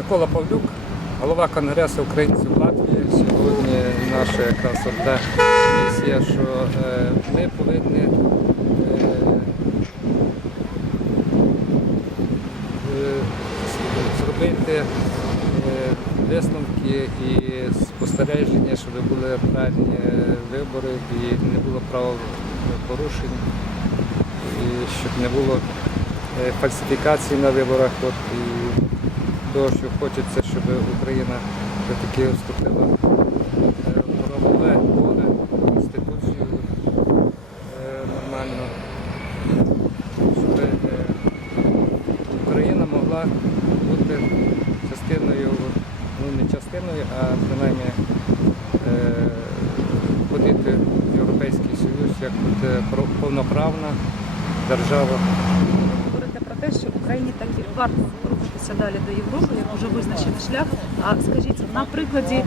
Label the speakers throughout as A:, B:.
A: Микола Павлюк, голова Конгресу українців Латвії. Сьогодні наша якраз одна місія, що е, ми повинні е, е, зробити висновки і спостереження, щоб були правильні вибори і не було правопорушень, і щоб не було фальсифікацій на виборах. От, і що хочеться, щоб Україна все-таки вступила е, в правове поле, Конституцію е, нормально, щоб е, Україна могла бути частиною, ну не частиною, а принаймні е, входити в Європейський Союз як от, е, про- повноправна держава.
B: говорите про те, що Україні так і варто рухатися далі до Європи, як вже визначений шлях. А скажіть, на прикладі е,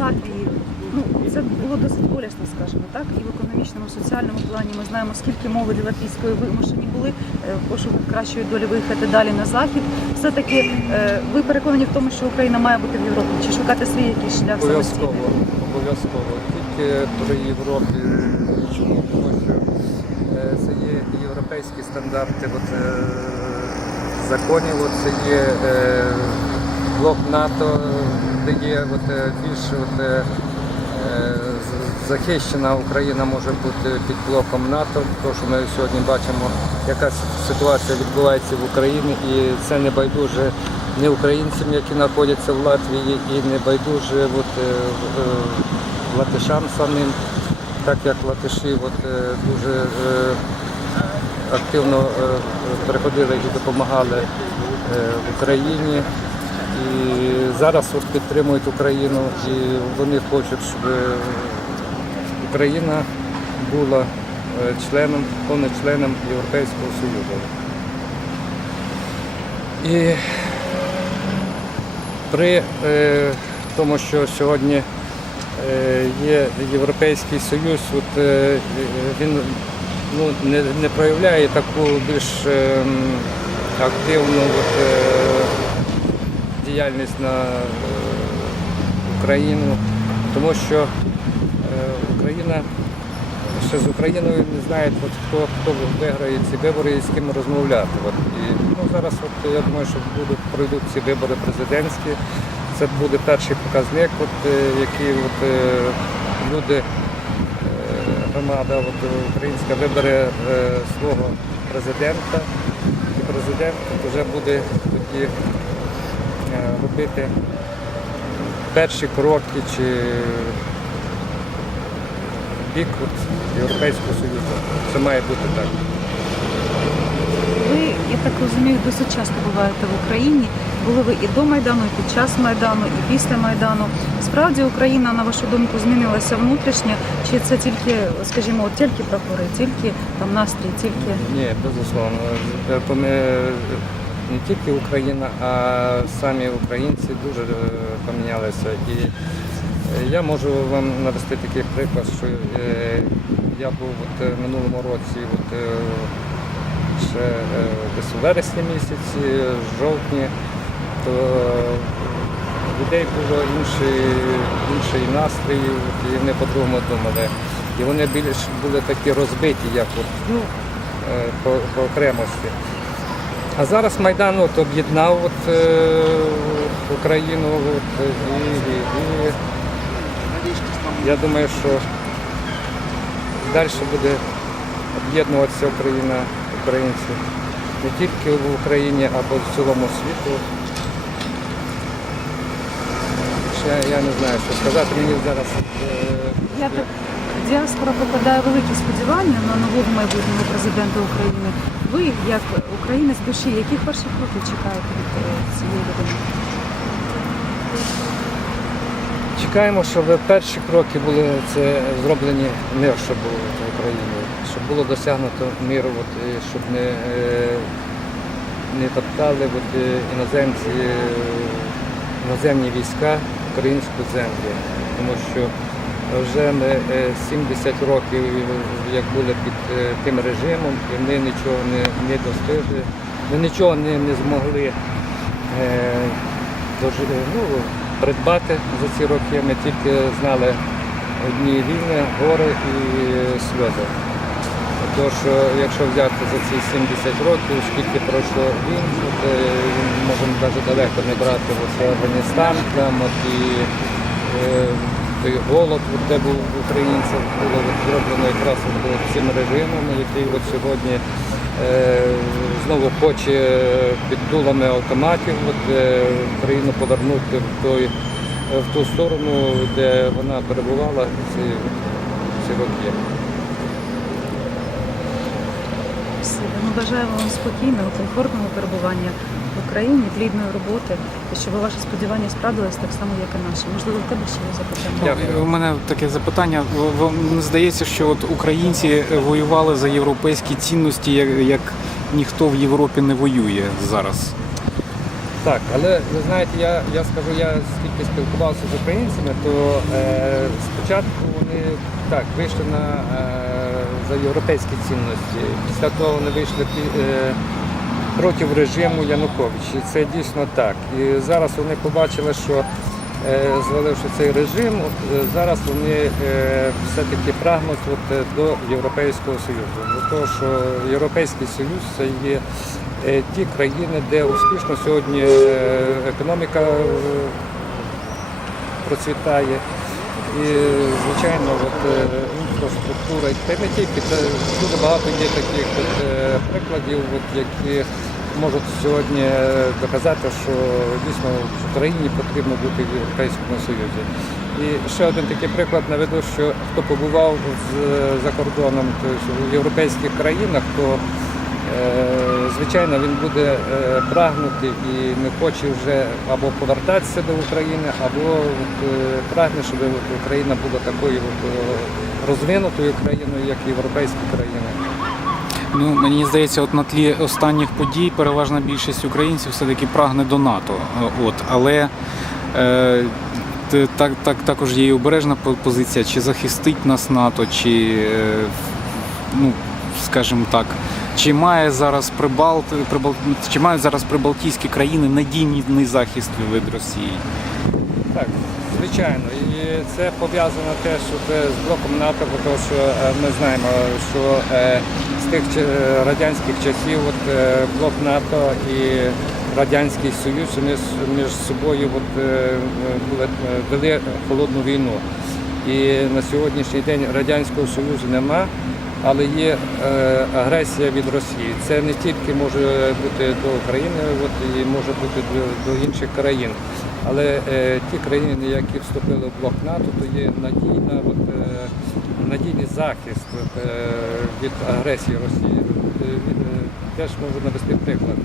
B: Латвії, ну це було досить болісно, скажімо так, і в економічному, соціальному плані ми знаємо, скільки молоді латвійської вимушені були е, в пошуку кращої долі виїхати далі на захід. Все-таки е, ви переконані в тому, що Україна має бути в Європі, чи шукати свій якийсь шлях
A: Обов'язково, обов'язково. Тільки при Європі. Чому? Тому що це є європейські стандарти от, законів, от, є е, блок НАТО, де є от, е, більш от, е, е, захищена Україна може бути під блоком НАТО, тому що ми сьогодні бачимо, яка ситуація відбувається в Україні, і це не байдуже не українцям, які знаходяться в Латвії, і не байдуже от, е, е, латишам самим, так як латиші от, дуже е, активно е, приходили і допомагали е, Україні. І зараз от підтримують Україну і вони хочуть, щоб Україна була е, членом, повним членом Європейського Союзу. І при е, тому, що сьогодні е, є Європейський Союз, от, е, він ну, не, не проявляє таку більш е, активну от, е, діяльність на е, Україну, тому що е, Україна ще з Україною не знають, от, хто, хто виграє ці вибори і з ким розмовляти. От. І, ну, зараз от, я думаю, що будуть, пройдуть ці вибори президентські. Це буде перший показник, от, який от, люди, громада от, українська вибере е, свого президента. І президент вже буде тоді е, робити перші кроки чи бік Європейського Союзу. Це має бути так.
B: Ви, я так розумію, досить часто буваєте в Україні. Були ви і до Майдану, і під час Майдану, і після Майдану. Справді Україна, на вашу думку, змінилася внутрішньо? Чи це тільки, скажімо, тільки прапори, тільки там настрій, тільки
A: Ні, безусловно. Е, ми- Не тільки Україна, а самі українці дуже е, помінялися. І е, я можу вам навести такий приклад, що е, я був от, е, минулому році от, е, ще е, десь у вересні місяці, в жовтні, то у людей було інший, інший настрій, і вони по-другому думали. І вони більш були такі розбиті, як от, ну, е, по, по окремості. А зараз Майдан от, об'єднав от, е, Україну от, і, і, і я думаю, що далі буде об'єднуватися Україна, українці не тільки в Україні, а по цілому світу. Ще я не знаю, що сказати. Мені зараз е,
B: я так діаспора покладає великі сподівання на нового майбутнього президента України. Ви, як українець душі, яких перших кроків чекаєте від е, цієї людини?
A: Чекаємо, щоб перші кроки були це зроблені мир, щоб був в Україні, щоб було досягнуто миру, от, і щоб не, е, не топтали от, е, іноземці, е, іноземні війська українську землю. Тому що вже ми е, 70 років як були під е, тим режимом, і ми нічого не, не достигли, ми нічого не, не змогли. е, дожи- ну, придбати за ці роки. Ми тільки знали одні війни, гори і сльози. Тож, е, якщо взяти за ці 70 років, скільки пройшло війн, от, е, можемо навіть далеко не брати от, Афганістан, там, от, і е, той голод, де був українців, було зроблено якраз цим режимом, який от сьогодні е, знову хоче під дулами автоматів от, е, країну повернути в, той, в ту сторону, де вона перебувала ці, ці роки.
B: Спасибо. Ми бажаємо вам спокійного, комфортного перебування в Україні, плідної роботи, і щоб ваші сподівання справдились так само, як і наші. Можливо, в тебе ще є запитання?
A: Дякую.
C: У мене таке запитання. Вам не здається, що от українці воювали за європейські цінності, як, як ніхто в Європі не воює зараз.
A: Так, але ви знаєте, я, я скажу, я скільки спілкувався з українцями, то е, спочатку вони так вийшли на е, за європейські цінності. Після того вони вийшли е, проти режиму Януковича. І це дійсно так. І зараз вони побачили, що е, зваливши цей режим, е, зараз вони все-таки прагнуть от, до Європейського Союзу. Бо того, що Європейський Союз це є ті країни, де успішно сьогодні економіка процвітає. І, звичайно, от, е, інфраструктура, та не тільки, дуже багато є таких от, е, прикладів, от, які можуть сьогодні е, доказати, що дійсно в Україні потрібно бути в Європейському Союзі. І ще один такий приклад наведу, що хто побував з- за кордоном, тобто в європейських країнах, то Е, Звичайно, він буде е, прагнути і не хоче вже або повертатися до України, або е, прагне, щоб Україна була такою е, розвинутою країною, як європейські країни.
C: Ну мені здається, от на тлі останніх подій переважна більшість українців все-таки прагне до НАТО. От, але е, так, так також є і обережна позиція, чи захистить нас НАТО, чи е, ну, скажімо так. Чи має зараз Прибалт, Прибал, чи мають зараз прибалтійські країни надійний захист від Росії?
A: Так, звичайно. І це пов'язано теж от, е, з блоком НАТО, тому що е, ми знаємо, що е, з тих радянських часів от, блок НАТО і Радянський Союз вони між собою от, вели холодну війну. І на сьогоднішній день Радянського Союзу нема, але є е, агресія від Росії. Це не тільки може бути до України, от, і може бути до, до інших країн. Але е, ті країни, які вступили в блок НАТО, то є надійна, от, е, надійний захист от, е, від агресії Росії. Е, від- е, Теж можу навести приклад.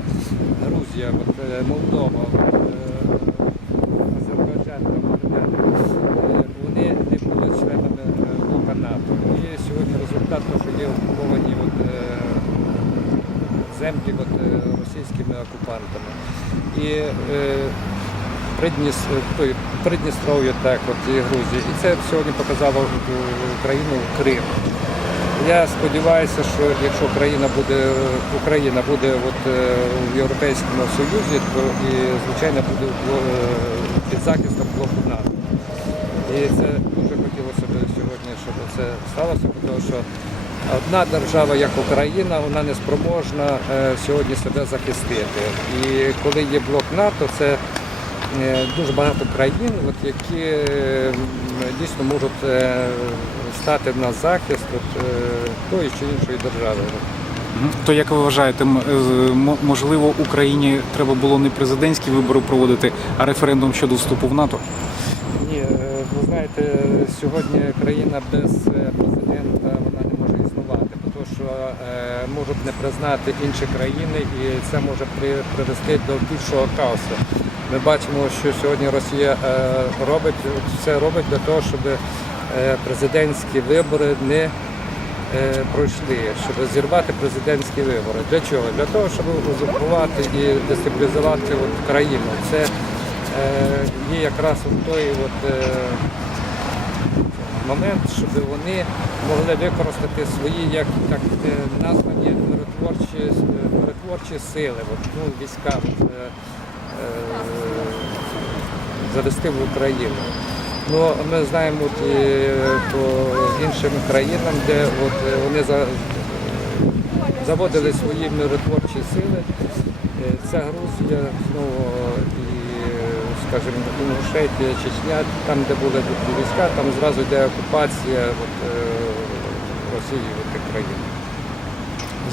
A: Грузія, от, е, Молдова, от, е, Азербайджан, там, Армяни, е, вони не були членами е, блока НАТО. І сьогодні результат того, що є окуповані от, е, землі от, е, російськими окупантами. І е, Придніс, той, Придністров'я, так, от і Грузія. І це сьогодні показало е, Україну Крим. Я сподіваюся, що якщо Україна буде, Україна буде от, е, в Європейському Союзі, то і, звичайно, буде е, під захистом блоку НАТО. І це дуже хотілося б сьогодні, щоб це сталося, тому що одна держава, як Україна, вона не спроможна е, сьогодні себе захистити. І коли є блок НАТО, це е, дуже багато країн, от, які е, дійсно можуть стати на захист от, тої чи іншої держави.
C: То як ви вважаєте, можливо, Україні треба було не президентські вибори проводити, а референдум щодо вступу в НАТО?
A: Ні, ви знаєте, сьогодні країна без президента вона не що е, можуть не признати інші країни і це може привести до більшого хаосу. Ми бачимо, що сьогодні Росія е, робить все робить для того, щоб е, президентські вибори не пройшли, щоб зірвати президентські вибори. Для чого? Для того, щоб узурпувати і дестабілізувати от країну. Це є якраз от той от, момент, щоб вони могли використати свої як так е, названі миротворчі, е, миротворчі сили, от, ну, війська. От, е, е, завести в Україну. Ну, ми знаємо от, і по іншим країнам, де от, вони за, заводили свої миротворчі сили. Е, Ця Грузія знову скажімо, Інгушетія, Чечня, там, де були війська, там зразу йде окупація от, е, Росії от, тих країн.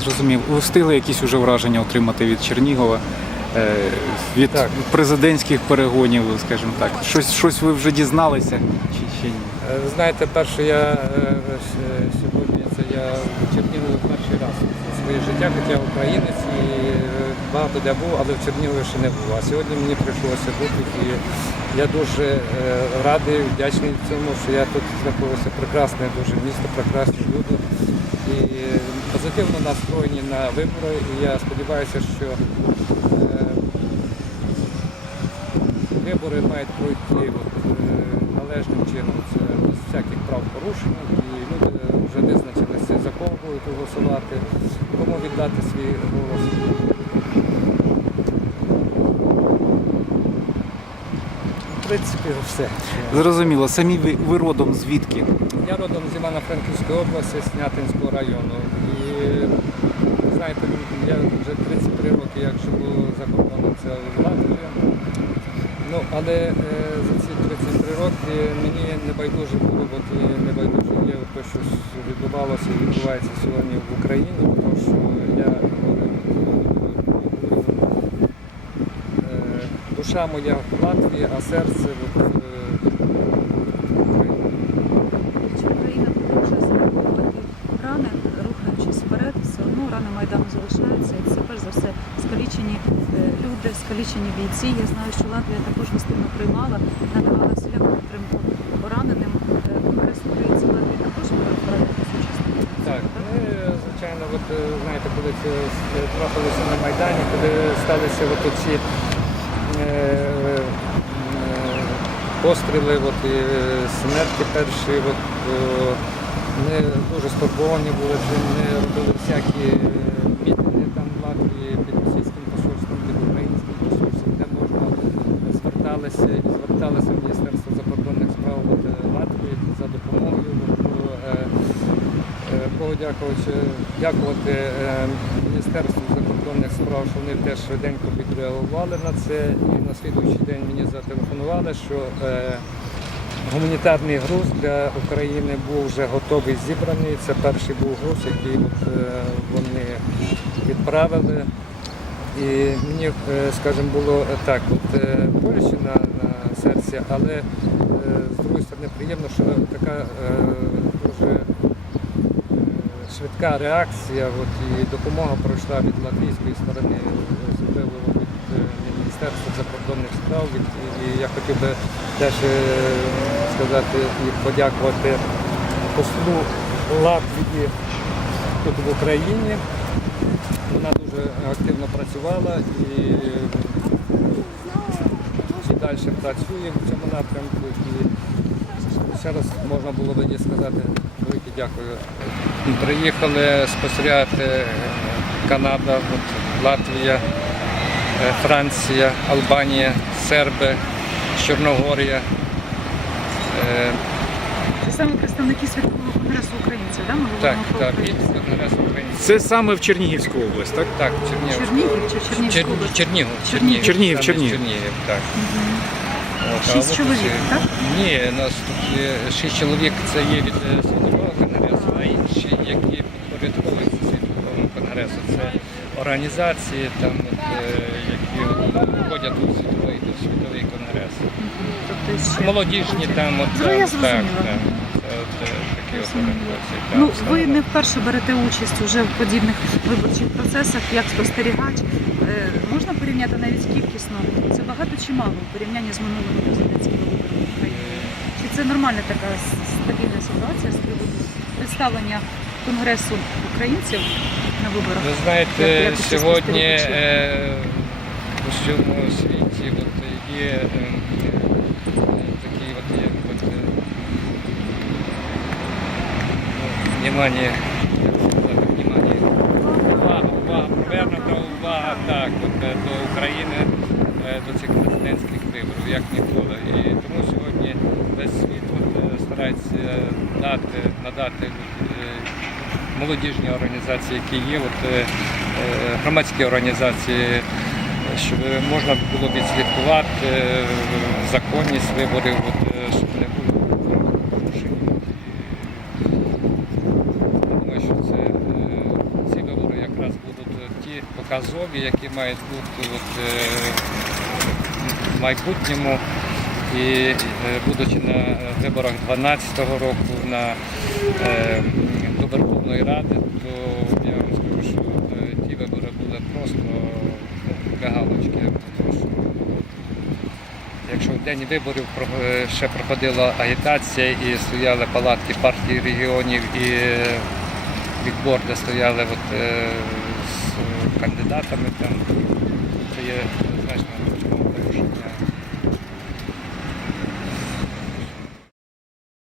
C: Зрозумів. Ви встигли якісь уже враження отримати від Чернігова, е, від
A: Так.
C: президентських перегонів, скажімо так. Щось, щось ви вже дізналися чи, чи ні?
A: Е, Ви знаєте, перше я е, сьогодні це я в Чернігові перший раз за своє життя, хоча я українець і багато де був, але в Чернігові ще не був. А сьогодні мені прийшлося бути і я дуже е, радий, вдячний цьому, що я тут знаходився прекрасне дуже місто, прекрасні люди. І позитивно настроєні на вибори. І я сподіваюся, що е, вибори мають пройти от, е, належним чином, це без всяких прав порушень, і люди вже визначилися, за кого будуть голосувати, кому віддати свій голос. Принципі, все.
C: Зрозуміло. Самі ви, ви родом звідки?
A: Я родом з Івано-Франківської області, Снятинського району. І знаєте, я вже 33 роки як живу за кордоном, це в Латвії. Ну, але е, за ці 33 роки мені не байдуже було, і не байдуже є те, що відбувалося і відбувається сьогодні в Україні, тому що я е, душа моя в Латвії, а серце в Україні.
B: Україна продовжує заліковувати рани, рухаючись вперед, все одно рани Майдану залишаються. І це перш за все скалічені е, люди, скалічені бійці. Я знаю, що Латвія також гостинно приймала, надавала всіляку підтримку пораненим. Е, Конгрес українців Латвії також брав участь.
A: Так, ми, звичайно, от, е, знаєте, коли це трапилося на Майдані, коли сталися от ці е, е, постріли, от, і е, смерті перші, от, е, ми дуже стурбовані були, ми робили всякі е, мітинги там в Латвії під російським посольством, під українським посольством, де можна зверталися і зверталися в Міністерство закордонних справ от, Латвії за допомогою. Богу дякувати, Міністерству закордонних справ, що вони теж швиденько відреагували на це. І на слідуючий день мені зателефонували, що е, гуманітарний груз для України був вже готовий зібраний. Це перший був груз, який от, е, вони відправили. І мені, е, скажімо, було е, так, от, е, боляче на, на серці, але з другої сторони приємно, що така дуже швидка реакція от, і допомога пройшла від латвійської сторони, особливо від е, Міністерства закордонних справ. Від, і я хотів би теж е, сказати і подякувати послу Латвії тут в Україні. Вона дуже активно працювала і, і далі працює в цьому напрямку. Ще раз можна було їй сказати велике дякую. Приїхали спостерігати е, Канада, от, Латвія, е, Франція, Албанія, Серби, Чорногорія. Е,
B: Це саме представники Світового конгресу українців, да? Ми
A: Так,
B: говоримо про
A: так, і
B: українців.
A: Конгрес України.
C: Це саме в Чернігівську область, так?
A: Так, Чернігів.
B: Чернігів чи Чернігівська
A: Чер-
B: область?
A: Чернігів.
B: Чернігів.
C: Чернігів, Чернігів.
A: Чернігів, так. А
B: Шість чоловік, так?
A: Ні, у нас тут є шість чоловік, це є від е, Світового конгресу, а інші, які підпорядковуються Світовому конгресу, це організації, там, е, які входять у світовий, світовий конгрес.
B: Тобто
A: Молодіжні там, от,
B: Ну, я
A: так, так, це от, е, такі от
B: Зрозуміла.
A: організації. так,
B: Ну, ви не вперше берете участь уже в подібних виборчих процесах, як спостерігач. Е, Можна порівняти навіть кількісно. Це багато чи мало в порівнянні з минулими президентськими виборами в Україні? Чи це нормальна така стабільна ситуація з представлення Конгресу українців на виборах?
A: Ви знаєте,
B: як це
A: сьогодні
B: спостерігачі?
A: е, у всьому світі от, є внимание. внимание. Увага, увага, повернута увага так, от, е, до України, е, до цих президентських виборів, як ніколи. І тому сьогодні весь світ от, е, старається дати, надати молодіжні організації, які є, от, громадські організації, щоб можна було відслідкувати законність виборів. От, ті показові, які мають бути от, е, в майбутньому. І е, будучи на виборах 2012 року на, е, до Верховної Ради, то я вам скажу, що е, ті вибори були просто ну, галочки. Тому що якщо в день виборів ще проходила агітація і стояли палатки партії регіонів і бікборди стояли от, е, з кандидатами, там, це є